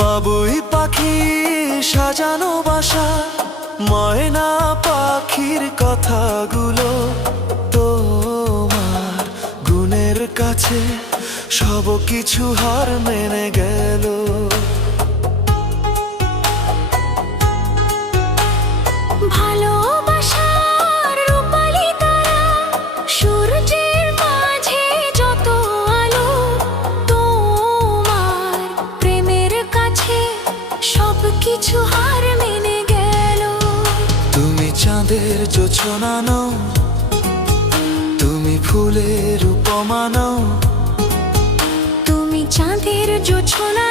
বাবুই পাখি সাজানো বাসা, ময়না পাখির কথাগুলো তোমার গুণের কাছে সব কিছু হার মেনে গেল। ভালোবাসার রূপালি তারা, সূর্যের মাঝে যত আলো, তোমার প্রেমের কাছে সব কিছু হার মেনে গেল। তুমি চাঁদের জোছনা নও, তুমি ফুলের উপমা নও, তুমি চাঁদের জোছনা